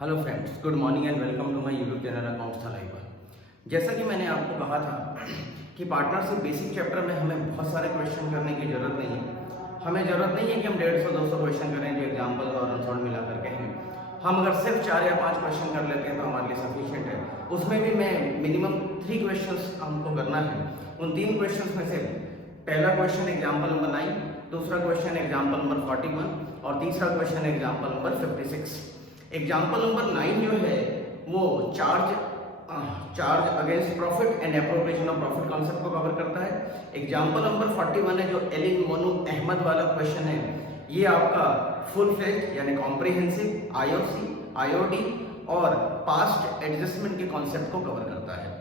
Hello friends, good morning and welcome to my YouTube channel accounts Thalaivar. जैसा कि मैंने आपको कहा था कि पार्टनरशिप बेसिक चैप्टर में हमें बहुत सारे क्वेश्चन करने की ज़रूरत नहीं है। हमें ज़रूरत नहीं है कि हम 150-200 क्वेश्चन करें जो एग्जाम्पल और आंसर मिला करके हैं। हम अगर सिर्फ 4 या 5 क्वेश्चन कर लेते हैं तो हमारे लिए सफिशिएंट है। उसमें भी मैं मिनिमम 3 क्वेश्चन हमको करना है। उन 3 क्वेश्चन में से पहला क्वेश्चन एग्जाम्पल नंबर 9, दूसरा क्वेश्चन एग्जाम्पल नंबर 41 और तीसरा question example number 56। Example number 9 जो है वो charge against profit and appropriation of profit concept को कवर करता है। एग्जाम्पल नंबर 41 है जो एलिन मोनू अहमद वाला क्वेश्चन है, ये आपका फुल फ्लेज यानी कॉम्प्रिहेंसिव आईओसी, आईओडी और पास्ट एडजस्टमेंट के कॉन्सेप्ट को कवर करता है।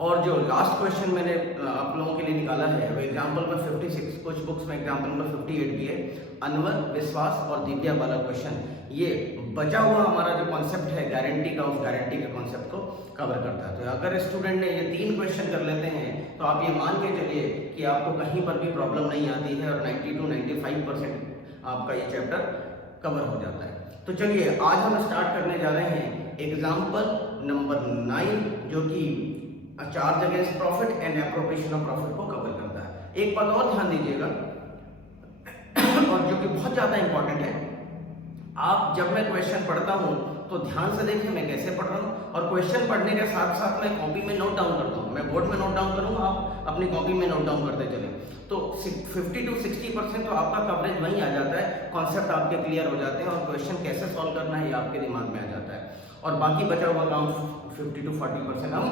और जो लास्ट क्वेश्चन मैंने आप लोगों के लिए निकाला है वो एग्जाम्पल नंबर 56, कुछ बुक्स में एग्जाम्पल नंबर 58 भी है, अनवर, विश्वास और दिव्या वाला क्वेश्चन। ये बचा हुआ हमारा जो कॉन्सेप्ट है गारंटी का, उस गारंटी के कॉन्सेप्ट को कवर करता है। तो अगर स्टूडेंट ने ये 3 क्वेश्चन कर लेते हैं तो आप ये मान के चलिए कि आपको कहीं पर भी प्रॉब्लम नहीं आती है और 90 to 95% आपका ये चैप्टर कवर हो जाता है। तो चलिए आज हम स्टार्ट करने जा रहे हैं एग्जाम्पल नंबर 9 जो कि charge against profit and appropriation of profit को कवर करता है। एक बात और ध्यान दीजिएगा और जो कि बहुत ज्यादा इंपॉर्टेंट है, आप जब मैं क्वेश्चन पढ़ता हूं तो ध्यान से देखिए मैं कैसे पढ़ रहा हूं और क्वेश्चन पढ़ने के साथ साथ मैं कॉपी में नोट डाउन करता हूं। मैं बोर्ड में नोट डाउन करूंगा, आप अपनी कॉपी में नोट डाउन करते चले तो 50 to 60% तो आपका कवरेज वहीं आ जाता है, कॉन्सेप्ट आपके क्लियर हो जाते हैं और क्वेश्चन कैसे सॉल्व करना है ये आपके दिमाग में आ जाता है। और बाकी बचा हुआ काम 50 to 40% हम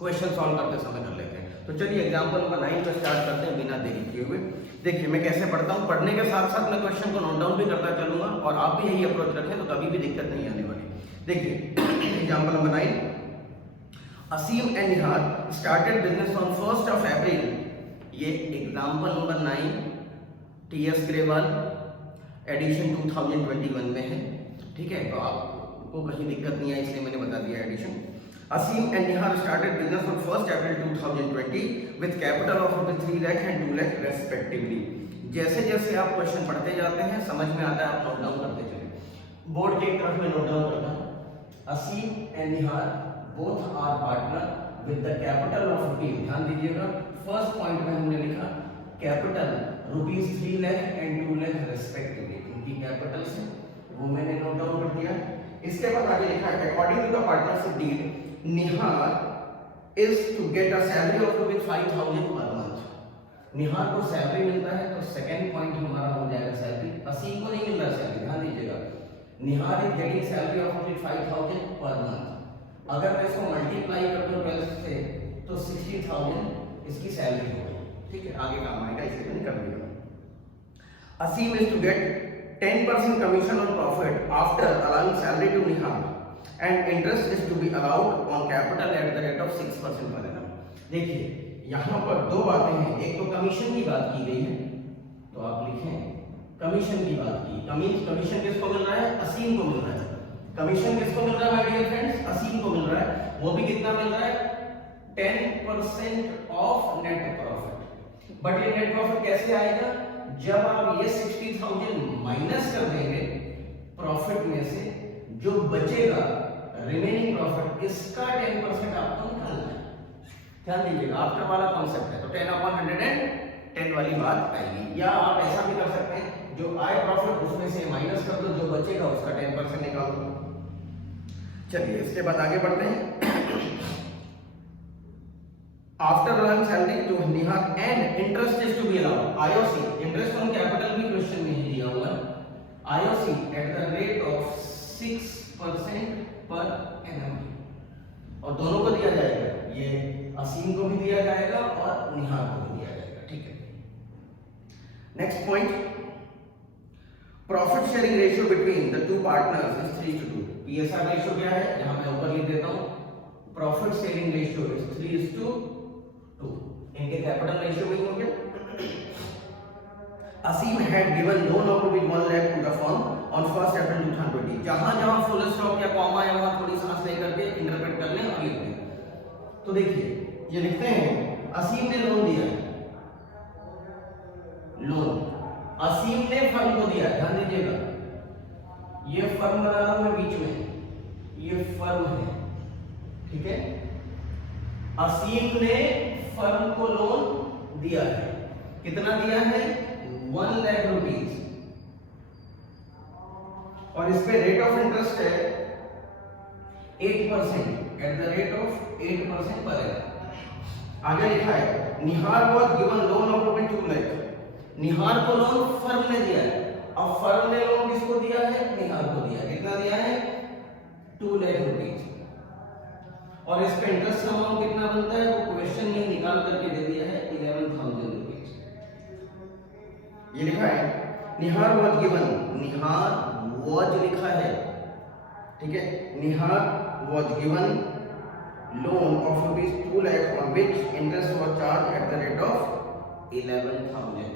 क्वेश्चन सॉल्व करते समय कर लेते हैं। तो चलिए एग्जाम्पल नंबर 9 को स्टार्ट करते हैं बिना देरी किए हुए। देखिए मैं कैसे पढ़ता हूँ, पढ़ने के साथ साथ मैं क्वेश्चन को नोट डाउन भी करता चलूंगा और आप भी यही अप्रोच रखें तो कभी भी दिक्कत नहीं आने वाली। देखिए example number 9, Asim and Nihar started business on 1st of April। ये example number 9 TS Grewal edition 2021 में है, ठीक है। तो आपको कहीं दिक्कत नहीं है इसलिए मैंने बता दिया addition. Asim and Nihar started business on 1st April 2020 with capital of ₹3 lakh and 2 lakh respectively। जैसे जैसे आप क्वेश्चन पढ़ते जाते हैं समझ में आता है, आप नोट डाउन करते चले। बोर्ड के तरफ में नोट डाउन करता हूं, Aseem and Nihar both are partner with the capital of rupees. ध्यान दीजिएगा फर्स्ट पॉइंट में हमने लिखा capital ₹3 lakh and 2 lakh respectively, इनकी कैपिटल से वो मैंने नोट डाउन कर दिया। इसके बाद आगे लिखा है according to the partnership deed Nihar is to get a salary of ₹5,000 per month। Nihar को सैलरी मिलता है तो सेकंड पॉइंट हमारा हो जाएगा सैलरी। असीम को नहीं मिल रहा सैलरी, ध्यान दीजिएगा Nihar is getting salary of ₹5,000 per month. अगर मैं इसको मल्टीप्लाई कर दूं 12 से तो 60,000 इसकी सैलरी हो गई, ठीक है। आगे काम आएगा, इसे मैंने कर दिया। Aseem is to get 10% commission on profit after allowing salary to Nihar and interest is to be allowed on capital at the rate of 6% per annum। देखिए यहाँ पर दो बातें हैं, एक तो कमीशन की बात की गई है तो आप लिखें कमीशन की बात की। कमीशन किसको मिल रहा है? असीम को मिल रहा है। कमीशन किसको मिल रहा है माय डियर फ्रेंड्स? असीम को मिल रहा है। वो भी कितना मिल रहा है? 10% ऑफ नेट प्रॉफिट। बट ये नेट प्रॉफिट कैसे आएगा? जब आप ये 60,000 माइनस कर देंगे प्रॉफिट में से, जो बचेगा रिमेनिंग प्रॉफिट इसका 10% आपको निकालना है। ध्यान दीजिएगा आपका वाला कॉन्सेप्ट है तो 10/110 वाली बात आएगी। या आप ऐसा भी कर सकते हैं जो आए प्रॉफिट उसमें से माइनस कर दो, जो बचेगा उसका 10% निकाल दो। चलिए इसके बाद आगे बढ़ते हैं। After allowing salary to Nihar and interest is to be allowed, IOC interest on capital भी क्वेश्चन में ही दिया हुआ है, IOC at the rate of 6% per annum। और दोनों को दिया जाएगा, ये असीम को भी दिया जाएगा और निहार को भी दिया जाएगा, ठीक है। Next point, profit sharing ratio between the two partners is 3:2। PSR ratio क्या है? यहां मैं ऊपर लिख देता हूं, प्रॉफिट शेयरिंग रेशियो इज 3:2। इनके कैपिटल रेशियो भी हो गया। Aseem had given loan of ₹1 lakh to the firm on 1st April 2020। जहां फुल स्टॉप या कॉमा है वहां थोड़ी सांस लेकर के इंटरप्रेट कर लें और लिख दें। तो देखिए ये लिखते हैं असीम ने लोन दिया है, लोन असीम ने फर्म को दिया, ध्यान दीजिएगा ये फर्म बना रहा हूं मैं बीच में, ये फर्म है, ठीक है। असीम ने फर्म को लोन दिया है, कितना दिया है? 1 लाख रुपीज, और इस पे रेट ऑफ इंटरेस्ट है 8%, eight the rate of 8% per annum. आगे लिखा है Nihar was given loan of rupees 2 lakh. Nihar को लोन फर्म ने दिया है, अब फर्म ने लोन किसको दिया है? निहार को दिया। कितना दिया है? 2 लाख रुपीज, और इस पे इंटरेस्ट अमाउंट कितना बनता है वो क्वेश्चन में निकाल करके दे दिया है 11,000 रुपीज। ये लिखा है Nihar was given, Nihar was लिखा है, ठीक है। निहार was given loan of rupees 2 lakh on which interest was charged at the rate of 11,000।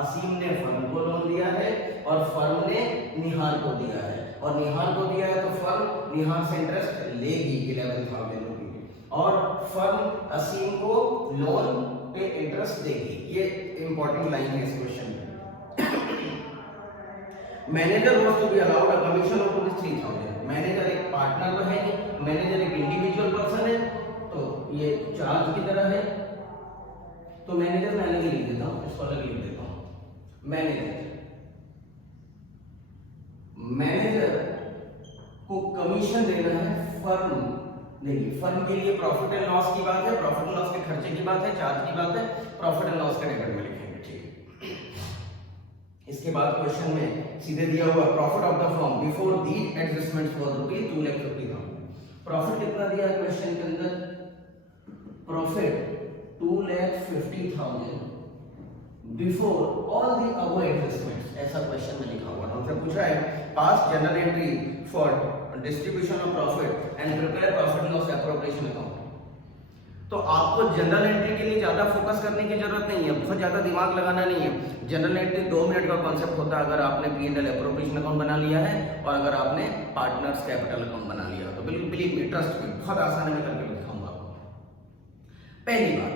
असीम ने फर्म को लोन दिया है और फर्म ने निहार को दिया है, और निहार को दिया है तो फर्म निहार से इंटरेस्ट लेगी 11,000 रुपीज, और फर्म असीम को लोन पे इंटरेस्ट देगी। ये इंपॉर्टेंट लाइन है इस क्वेश्चन में। Manager was to be allowed a commission of 3,000। Manager एक पार्टनर तो है नहीं, मैनेजर एक इंडिविजुअल पर्सन है, तो ये चार्ज की तरह है, तो मैनेजर मैं अलग लिख देता हूं, इसको अलग लिख देता हूं। मैनेजर को कमीशन देना है फर्म देगी। फर्म के लिए प्रॉफिट एंड लॉस की बात है, प्रॉफिट एंड लॉस के खर्चे की बात है, चार्ज की बात है, प्रॉफिट एंड लॉस के रेकॉर्ड में लिखेंगे, ठीक है। इसके बाद क्वेश्चन में सीधे दिया हुआ profit of the firm before these adjustments was rupees 2,50,000। Profit कितना दिया क्वेश्चन के अंदर? Profit 2,50,000 before all the above adjustments, ऐसा क्वेश्चन में लिखा हुआ है। हमसे पूछा है पास journal entry for distribution of profit and prepare profit and loss appropriation account. तो आपको जनरल एंट्री के लिए ज्यादा फोकस करने की जरूरत नहीं है, बहुत ज्यादा दिमाग लगाना नहीं है। जनरल एंट्री 2 मिनट का कॉन्सेप्ट होता है अगर आपने P&L एप्रोप्रिएशन अकाउंट बना लिया है और अगर आपने पार्टनर्स कैपिटल अकाउंट बना लिया तो बिल्कुल बिलीव मी, ट्रस्ट मी, बहुत आसानी में करके दिखाऊंगा आपको। पहली बात,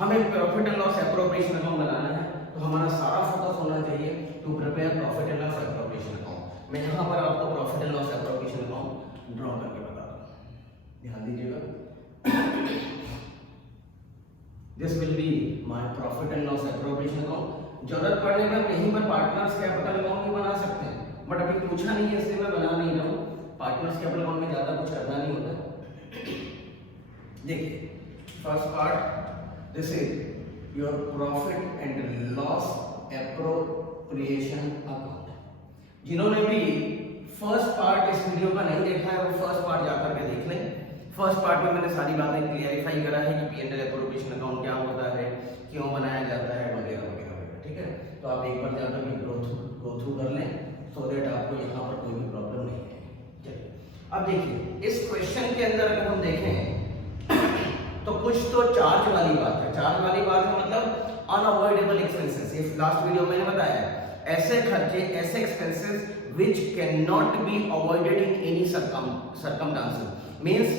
हमें profit and loss appropriation account बनाना है तो हमारा सारा फोकस होना चाहिए to prepare profit and loss appropriation account. मैं यहाँ पर आपको profit and loss appropriation account draw करके बता दूँ, ध्यान दीजिएगा। This will be my profit and loss appropriation account। जरूरत पड़ने पर यहीं पर पार्टनर्स कैपिटल अकाउंट भी बना सकते हैं, बट अभी पूछा नहीं है इसलिए मैं बना नहीं रहा हूँ। पार्टनर्स कैपिटल अकाउंट में ज्यादा कुछ करना नहीं होता। देखिए first part, this is your profit and loss appropriation account. जिन्होंने भी फर्स्ट पार्ट इस वीडियो का नहीं देखा है वो फर्स्ट पार्ट जाकर के देख लें। फर्स्ट पार्ट में मैंने सारी बातें क्लियरिफाई करा है कि P&L एप्रोप्रिएशन अकाउंट क्या होता है, क्यों बनाया जाता है, वगैरह वगैरह, ठीक है। तो आप एक बार जाकर के गो थ्रू कर लें सो दैट आपको यहाँ पर कोई भी प्रॉब्लम नहीं है। चलिए अब देखिए इस क्वेश्चन के अंदर अगर हम देखें तो कुछ तो चार्ज वाली बात है। चार्ज वाली बात है मतलब अनअवॉइडेबल एक्सपेंसेस। ये लास्ट वीडियो में मैंने बताया, ऐसे खर्चे, ऐसे expenses which can not be avoided in any circumstances. Means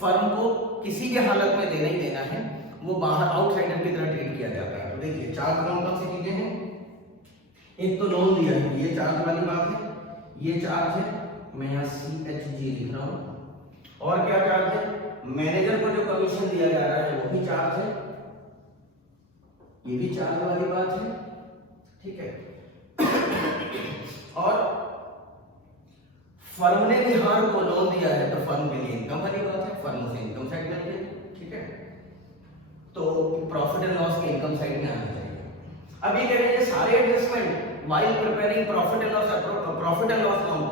firm को किसी भी हालत में देना ही देना है, वो बाहर आउटसाइडर की तरह ट्रीट किया जाता है। तो देखिए चार्ज कौन कौन सी चीजें हैं? एक तो लोन दिया है, ये चार्ज वाली बात है, ये चार्ज है, मैं यहाँ CHG लिख रहा हूँ। और क्या चार्ज है? मैनेजर को जो कमीशन दिया जा रहा है वो भी चार्ज है, ये भी चार्ज वाली बात है, ठीक है। और फर्म ने निहार को लोन दिया है तो फर्म के लिए इनकम वाली बात है, फर्म से इनकम साइड में है, ठीक है। तो प्रॉफिट एंड लॉस के इनकम साइड में आना चाहिए। अब ये कह रहे हैं सारे adjustment while preparing profit and loss account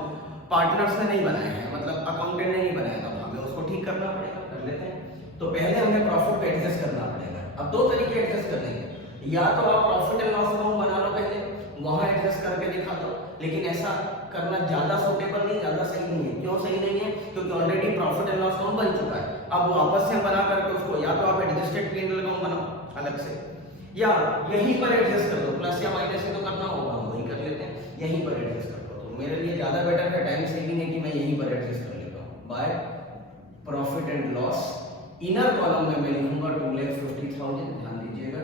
partners ने नहीं बनाए हैं, मतलब अकाउंटेंट ने नहीं बनाया, तो हमें उसको ठीक करना पड़ेगा, कर लेते हैं। तो पहले हमें प्रॉफिट को एडजस्ट करना पड़ेगा। अब दो तरीके एडजस्ट करने के, या तो आप प्रॉफिट एंड लॉस अकाउंट बना लो पहले, वहां एडजस्ट करके दिखा दो, लेकिन ऐसा करना ज्यादा सूटेबल नहीं, ज्यादा सही नहीं है। क्यों सही नहीं है? क्योंकि already profit and loss account बन चुका है। अब वापस से बना करके उसको या तो आप एडजस्टेड P&L अकाउंट बनाओ अलग से, या यहीं पर एडजस्ट कर दो, प्लस या माइनस से तो करना होगा, हम वही कर लेते हैं, यहीं पर एडजस्ट कर दो। तो मेरे लिए ज्यादा बेटर है, टाइम सेविंग है कि मैं यहीं पर एडजस्ट कर लेता हूँ by profit and loss. Inner column में मैं लिखूंगा 2,50,000, ध्यान दीजिएगा।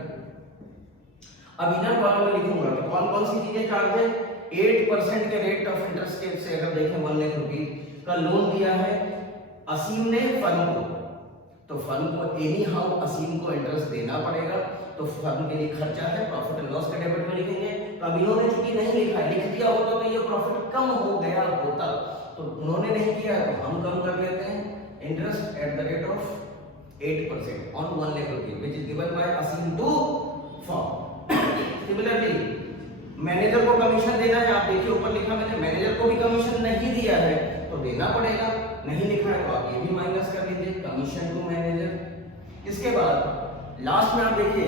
अब इनर कॉलम में लिखूंगा कि कौन कौन सी चीजें चार्ज है। 8% के रेट ऑफ इंटरेस्ट के से अगर देखें 1 लाख रुपीज का लोन दिया है असीम ने फर्म को, तो फर्म को एनी हाउ असीम को इंटरेस्ट देना पड़ेगा, तो फर्म के लिए खर्चा है, प्रॉफिट एंड लॉस के डेबिट में लिखेंगे। तो अब इन्होंने चूंकि नहीं लिखा है, लिख दिया होता तो ये प्रॉफिट कम हो गया होता, तो उन्होंने नहीं किया तो हम कम कर लेते हैं। Interest at the rate of 8% on 1 lakh rupees which is given by Asim to firm. Similarly manager को कमीशन देना है, आप देखिए ऊपर लिखा मैंने, मैनेजर को भी कमीशन नहीं दिया है तो देना पड़ेगा, नहीं लिखा है तो आप ये भी माइनस कर लीजिए, कमीशन टू मैनेजर। इसके बाद लास्ट में आप देखिए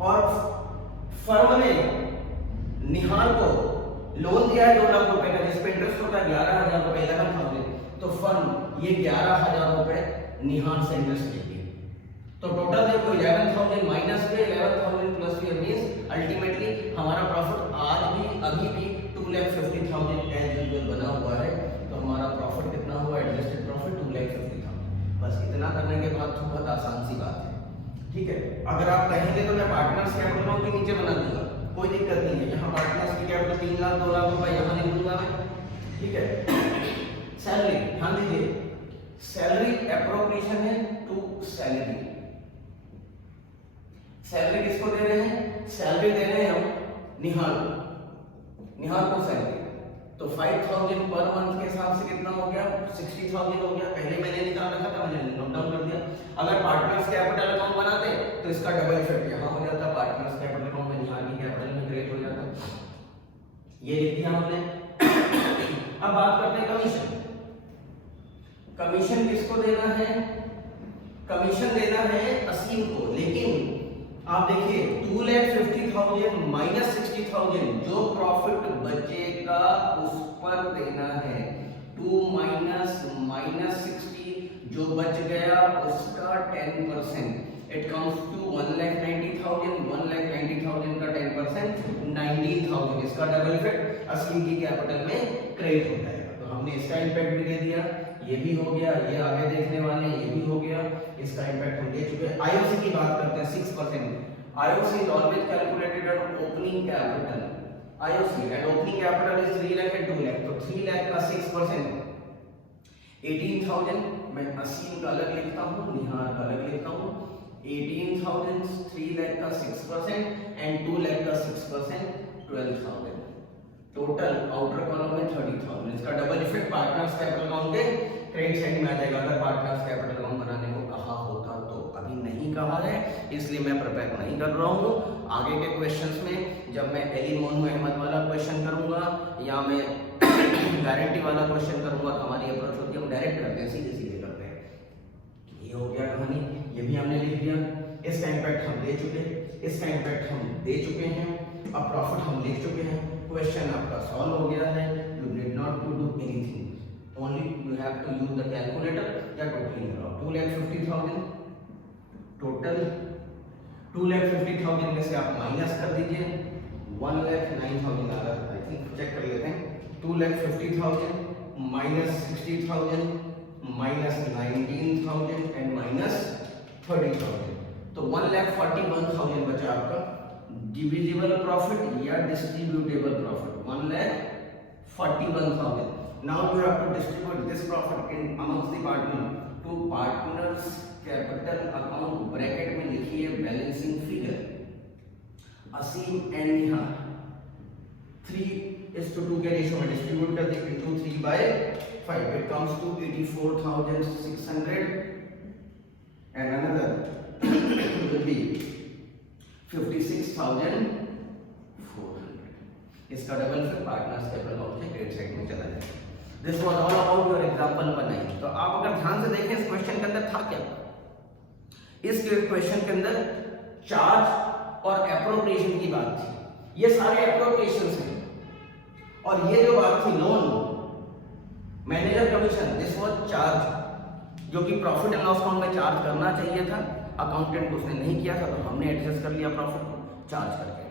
और फर्म ने निहाल को लोन दिया है 2 लाख रुपए का, जिस पे इंटरेस्ट होता है 11,000 रुपए 11,000, तो फर्म ये 11,000 रुपए निहाल से इंटरेस्ट लेगी। तो टोटल देखो 11,000 माइनस पे 11,000 प्लस फिर मींस अल्टीमेटली हमारा प्रॉफिट आज भी अभी भी 2,50,000 एज यूजुअल बना हुआ है। तो हमारा प्रॉफिट कितना हुआ, एडजस्टेड प्रॉफिट 2,50,000। बस इतना करने के बाद तो बहुत आसान सी बात है, ठीक है। अगर आप कहेंगे तो मैं पार्टनर्स कैपिटल के नीचे बना दूंगा, कोई दिक्कत नहीं है। यहाँ पार्टनर्स की कैपिटल 3 लाख 2 लाख रुपए यहाँ लिख दूंगा मैं, ठीक है। सैलरी ध्यान दीजिए, सैलरी एप्रोप्रिएशन है टू सैलरी। सैलरी किसको दे रहे हैं, सैलरी दे रहे हैं हम निहाल को सैलरी। तो 5,000 पर मंथ के हिसाब से कितना हो गया, 60,000 हो गया। पहले मैंने निकाल रखा था, मैंने नोट डाउन कर दिया। अगर पार्टनर्स कैपिटल अकाउंट बनाते तो इसका डबल इफेक्ट यहाँ हो जाता, पार्टनर्स कैपिटल अकाउंट में निहाल की कैपिटल में क्रिएट हो जाता, ये लिख दिया हमने। अब बात करते हैं कमीशन। कमीशन किसको देना है, कमीशन देना है असीम को, लेकिन आप देखिए 2,50,000 माइनस 60,000 जो प्रॉफिट बचेगा उस पर देना है। 2 माइनस 60 जो बच गया उसका 10%, इट कम्स टू 1,90,000। 1,90,000 का 10% 19,000, इसका डबल इफेक्ट असीम की कैपिटल में क्रेडिट हो जाएगा। तो हमने इसका इम्पैक्ट भी दे दिया, ये भी हो गया, ये आगे देखने वाले ये भी हो गया, इसका इम्पैक्ट हम दे चुके हैं। आईओसी की बात करते हैं 6%। IOC is always calculated on opening capital. IOC and opening capital is 3 lakh and 2 lakh, तो 3 लाख का 6% 18,000। मैं असीम का अलग लिखता हूँ, निहाल का अलग लिखता हूँ। 18,000, 3 लाख का 6% एंड 2 लाख का 6% 12,000। टोटल आउटर कॉलम में 30,000। इसका double effect partners capital account के क्रेडिट साइड में आ जाएगा। अगर पार्टनर्स कैपिटल अकाउंट बनाने को कहा होता तो, अभी नहीं कहा है इसलिए मैं प्रिपेयर नहीं कर रहा हूँ। आगे के क्वेश्चंस में जब मैं एलिन मोनू अहमद वाला क्वेश्चन करूंगा या मैं गारंटी वाला क्वेश्चन करूंगा तो हमारी अप्रोच होती है हम डायरेक्ट करते हैं, सीधे सीधे करते हैं। ये हो गया कहानी, ये भी हमने लिख दिया। इसका इम्पैक्ट हम दे चुके, इसका इम्पैक्ट हम दे चुके हैं। अब प्रॉफिट हम लिख चुके हैं, क्वेश्चन आपका सॉल्व हो गया है। You need not to do anything, only you have to use the calculator या टोटलिंग करो। 2,50,000 टोटल, 2,50,000 में से आप माइनस कर दीजिए 1,09,000 आ रहा है, आई थिंक चेक कर लेते हैं। 2,50,000 माइनस 60,000 माइनस 19,000 एंड माइनस 30,000, तो 1,41,000 बचा आपका डिविजिबल प्रॉफिट या distributable profit 1,41,000। Now you have to distribute this profit in amongst the partner to partners capital account। Bracket में लिखिए बैलेंसिंग फिगर असीम एंड निहाल 3:2 के रेशियो में डिस्ट्रीब्यूट कर दें into 3/5, it comes to 84,600 and another will be 56,400। इसका double फिर partners capital account के credit side में चला जाएगा। This was all about your example number 9। तो आप अगर ध्यान से देखें इस क्वेश्चन के अंदर था क्या, इस क्वेश्चन के अंदर चार्ज और एप्रोप्रिएशन की बात थी। ये सारे एप्रोप्रिएशंस हैं और ये जो बात थी loan manager commission, this was charge जो कि प्रॉफिट एंड लॉस अकाउंट में चार्ज करना चाहिए था, अकाउंटेंट उसने नहीं किया था तो हमने एडजस्ट कर लिया प्रॉफिट को चार्ज करके।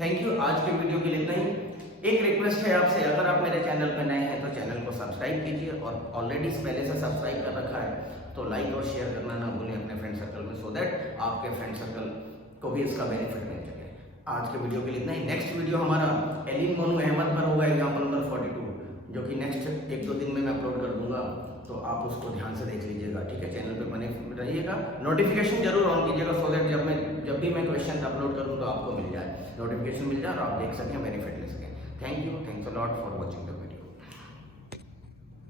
थैंक यू, आज के वीडियो के लिए इतना ही। एक रिक्वेस्ट है आपसे, अगर आप मेरे चैनल पर नए हैं तो चैनल को सब्सक्राइब कीजिए और ऑलरेडी पहले से सब्सक्राइब कर रखा है तो लाइक और शेयर करना ना भूलें अपने फ्रेंड सर्कल में, सो दैट आपके फ्रेंड सर्कल को भी इसका बेनिफिट मिल सके। आज के वीडियो के लिए इतना ही। नेक्स्ट वीडियो हमारा एलिन मोनू अहमद पर होगा, एग्जाम्पल नंबर 42, जो कि नेक्स्ट 1-2 दिन में मैं अपलोड कर दूंगा, तो आप उसको ध्यान से देख लीजिएगा, ठीक है। चैनल पे बने रहिएगा, नोटिफिकेशन जरूर ऑन कीजिएगा, सो दैट जब भी मैं क्वेश्चन अपलोड करूँ तो आपको मिल जाए, नोटिफिकेशन मिल जाए और आप देख सकें, बेनिफिट ले सकें। Thank you, thanks a lot for watching the video.